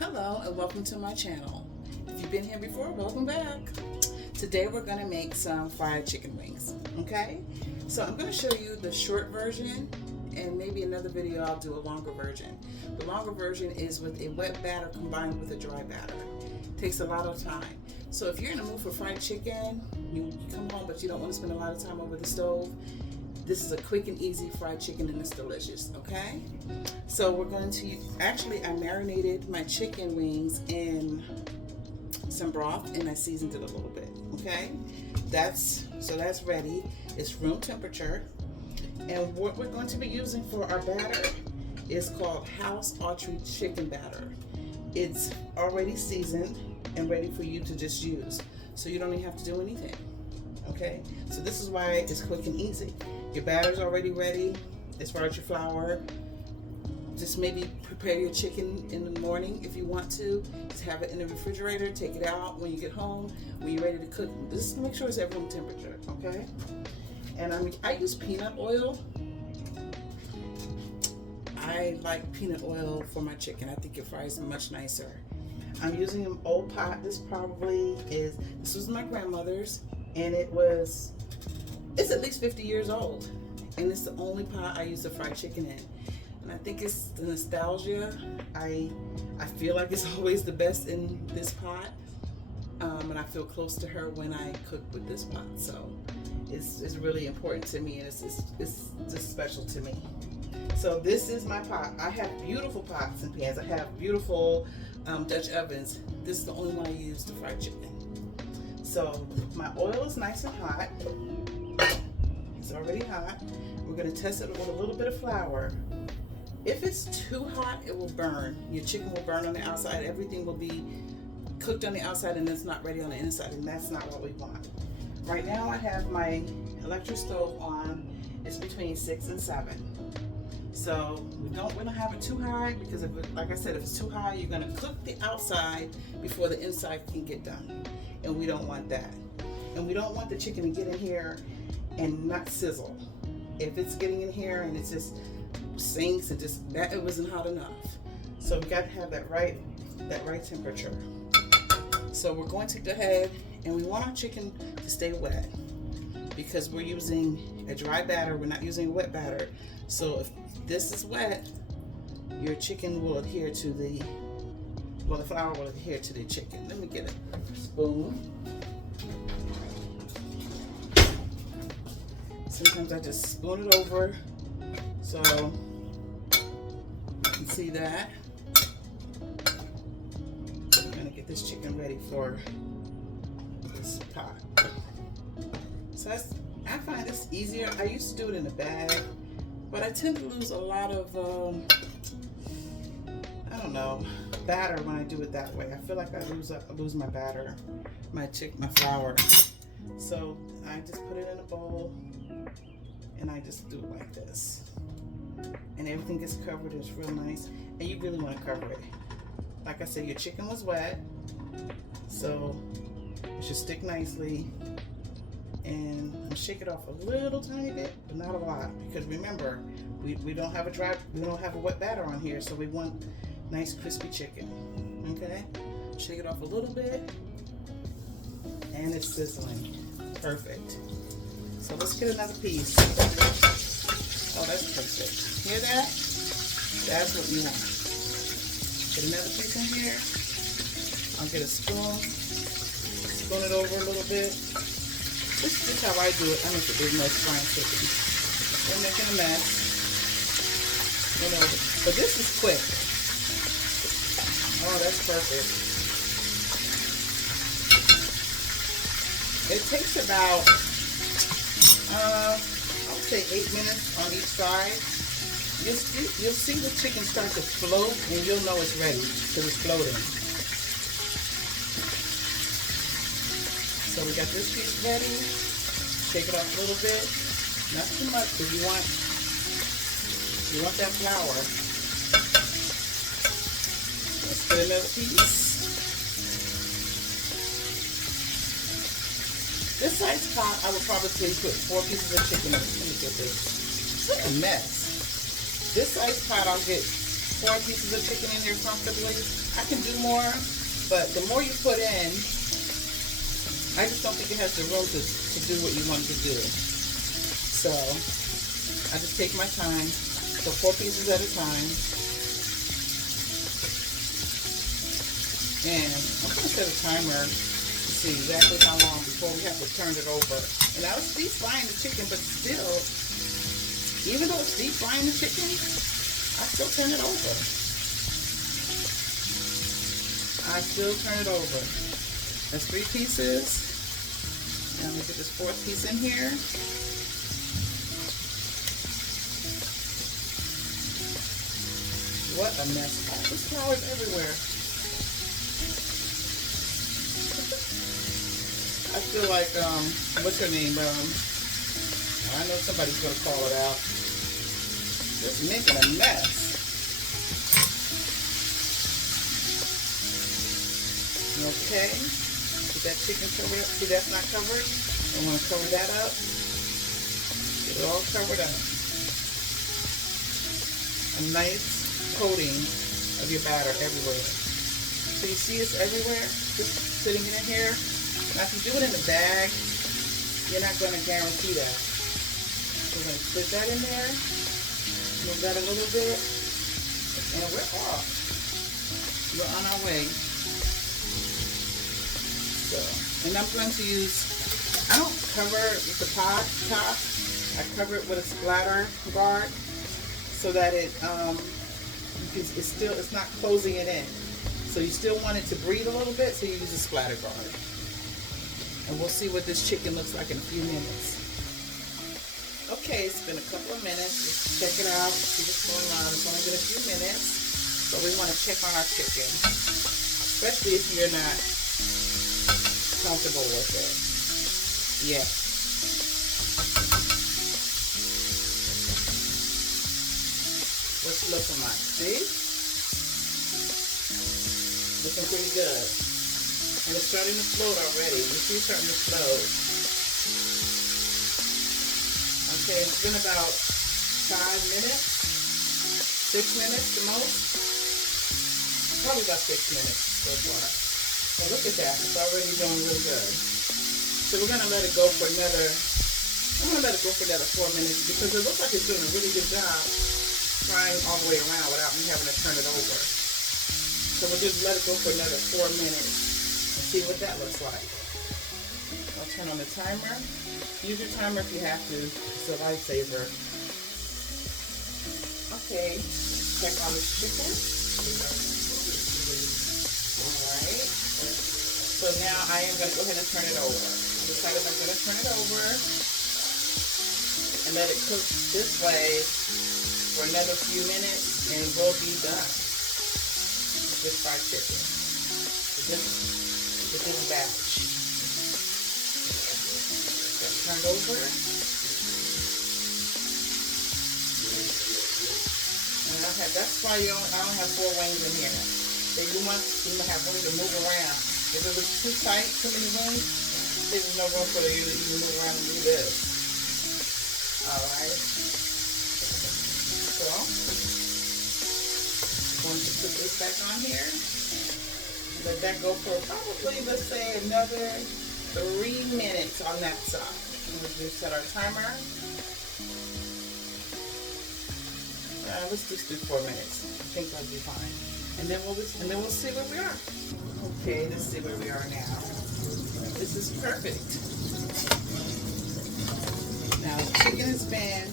Hello and welcome to my channel. If you've been here before, welcome back. Today we're going to make some fried chicken wings, okay? So I'm going to show you the short version, and maybe another video I'll do a longer version. The longer version is with a wet batter combined with a dry batter. It takes a lot of time. So if you're in the mood for fried chicken, you come home but you don't want to spend a lot of time over the stove, this is a quick and easy fried chicken and it's delicious, okay? So we're going to, I marinated my chicken wings in some broth and I seasoned it a little bit, okay? That's ready. It's room temperature. And what we're going to be using for our batter is called House Autry chicken batter. It's already seasoned and ready for you to just use. So you don't even have to do anything, okay? So this is why it's quick and easy. Your batter's already ready. As far as your flour, just maybe prepare your chicken in the morning if you want to. Just have it in the refrigerator, take it out when you get home, when you're ready to cook. Just make sure it's at room temperature, okay? And I use peanut oil. I like peanut oil for my chicken. I think it fries much nicer. I'm using an old pot. This was my grandmother's, and it's at least 50 years old, and it's the only pot I use to fry chicken in. And I think it's the nostalgia. I feel like it's always the best in this pot, and I feel close to her when I cook with this pot. So it's really important to me, and it's just special to me. So this is my pot. I have beautiful pots and pans. I have beautiful Dutch ovens. This is the only one I use to fry chicken. So my oil is nice and hot. It's already hot. We're going to test it with a little bit of flour. If it's too hot, it will burn. Your chicken will burn on the outside. Everything will be cooked on the outside and it's not ready on the inside, and that's not what we want. Right now I have my electric stove on. It's between 6 and 7. So we don't have it too high, because like I said, if it's too high, you're going to cook the outside before the inside can get done. And we don't want that. And we don't want the chicken to get in here and not sizzle. If it's getting in here and it just sinks and it wasn't hot enough. So we got to have that right temperature. So we're going to go ahead, and we want our chicken to stay wet because we're using a dry batter. We're not using a wet batter. So if this is wet, your chicken will adhere to the flour will adhere to the chicken. Let me get a spoon. Sometimes I just spoon it over so you can see that. I'm gonna get this chicken ready for this pot. So I find this easier. I used to do it in a bag, but I tend to lose a lot of batter when I do it that way. I feel like I lose my batter, my flour. So I just put it in a bowl and I just do it like this. And everything gets covered. It's real nice. And you really want to cover it. Like I said, your chicken was wet, so it should stick nicely. And I'm shake it off a little tiny bit, but not a lot, because remember, we don't have a wet batter on here, so we want nice crispy chicken. Okay, shake it off a little bit, and it's sizzling. Perfect. So let's get another piece. Oh, that's perfect. Hear that? That's what you want. Get another piece in here. I'll get a spoon it over a little bit. This is how I do it. I make a big mess frying chicken. We're making a mess. But this is quick. Oh, that's perfect. It takes about, I would say 8 minutes on each side. You'll see the chicken start to float, and you'll know it's ready because it's floating. So we got this piece ready. Shake it off a little bit. Not too much, because you want that flour. Let's get another piece. This size pot, I would probably put 4 pieces of chicken in. Let me get this. It's like a mess. This size pot, I'll get 4 pieces of chicken in there comfortably. I can do more, but the more you put in, I just don't think it has the room to do what you want it to do. So I just take my time, so 4 pieces at a time. And I'm going to set a timer to see exactly how long before we have to turn it over. And I was deep frying the chicken, but still, even though it's deep frying the chicken, I still turn it over. I still turn it over. That's 3 pieces. Now let me get this 4th piece in here. What a mess. Oh, there's flowers everywhere. I feel like, what's her name? I know somebody's going to call it out. Just making a mess. Okay. Get that chicken covered up. See, that's not covered. I want to cover that up. Get it all covered up. A nice coating of your batter everywhere. So you see it's everywhere, just sitting in here. Now if you do it in a bag, you're not going to guarantee that. We're going to put that in there, move that a little bit, and we're off. We're on our way. So, and I'm going to use, I don't cover the top, I cover it with a splatter guard so that it's not closing it in. So you still want it to breathe a little bit, so you use a splatter guard. And we'll see what this chicken looks like in a few minutes. Okay, it's been a couple of minutes. Let's check it out, see what's going on. It's only been a few minutes, but we want to check on our chicken, especially if you're not comfortable with it. Yeah. What's it looking like? See? Looking pretty good. And it's starting to float already. You see it's starting to float. Okay, it's been about 5 minutes. 6 minutes the most. Probably about 6 minutes so far. So look at that. It's already doing really good. So we're going to let it go for another, I'm going to let it go for another 4 minutes because it looks like it's doing a really good job frying all the way around without me having to turn it over. So we'll just let it go for another 4 minutes and see what that looks like. I'll turn on the timer. Use your timer if you have to. It's a lifesaver. Okay, check on the chicken. Alright. So now I am going to go ahead and turn it over. I decided I'm going to turn it over and let it cook this way for another few minutes and we'll be done. This fried chicken with this batch. Got turned over. And that's why I don't have 4 wings in here. So you want to have room to move around. If it was too tight, too many wings, there's no room for you to even move around and do this. Alright. So going to put this back on here. Let that go for probably, let's say, another 3 minutes on that side. We'll just set our timer. Let's just do 4 minutes. I think that'll be fine. And then we'll see where we are. Okay, let's see where we are now. This is perfect. Now the chicken has been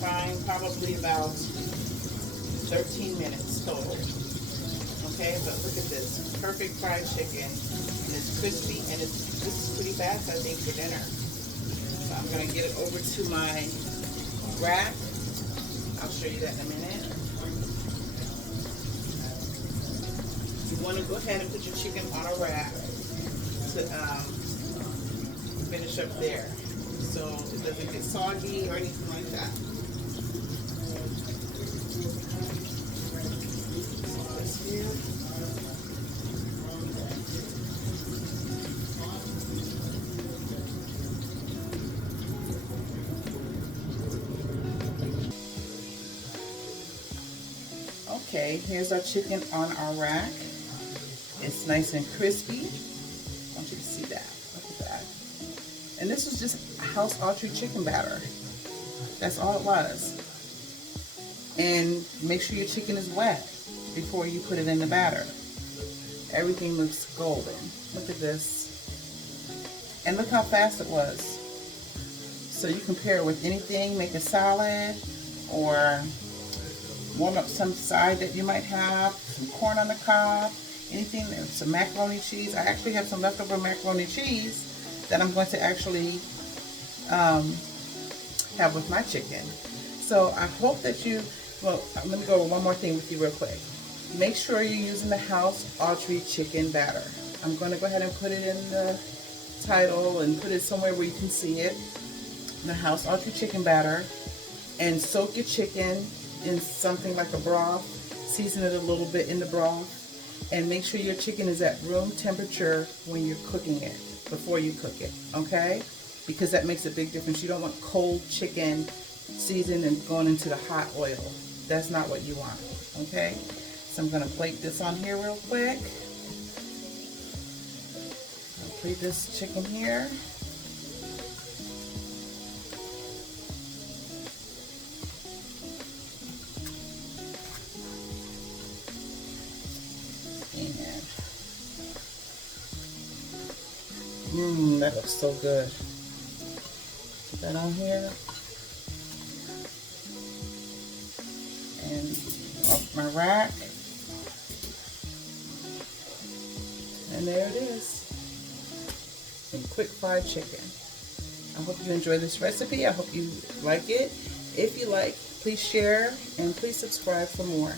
frying probably about 13 minutes total. Okay, but look at this. Perfect fried chicken. And it's crispy. And this is pretty fast, I think, for dinner. So I'm going to get it over to my rack. I'll show you that in a minute. You want to go ahead and put your chicken on a rack to finish up there. So it doesn't get soggy or anything like that. Okay, here's our chicken on our rack. It's nice and crispy. I want you to see that. Look at that. And this was just house Autry chicken batter. That's all it was. And make sure your chicken is wet before you put it in the batter. Everything looks golden. Look at this. And look how fast it was. So you compare it with anything, make a salad, or warm up some side that you might have, some corn on the cob, anything, some macaroni cheese. I actually have some leftover macaroni cheese that I'm going to actually have with my chicken. So I hope that you, well, let me go over one more thing with you real quick. Make sure you're using the house Autry chicken batter. I'm going to go ahead and put it in the title and put it somewhere where you can see it. The house Autry chicken batter. And soak your chicken in something like a broth. Season it a little bit in the broth. And make sure your chicken is at room temperature when you're cooking it, before you cook it, okay? Because that makes a big difference. You don't want cold chicken seasoned and going into the hot oil. That's not what you want, okay? So I'm going to plate this on here real quick. I'll plate this chicken here. That looks so good. Put that on here. And off my rack. And there it is. Some quick fried chicken. I hope you enjoy this recipe. I hope you like it. If you like, please share and please subscribe for more.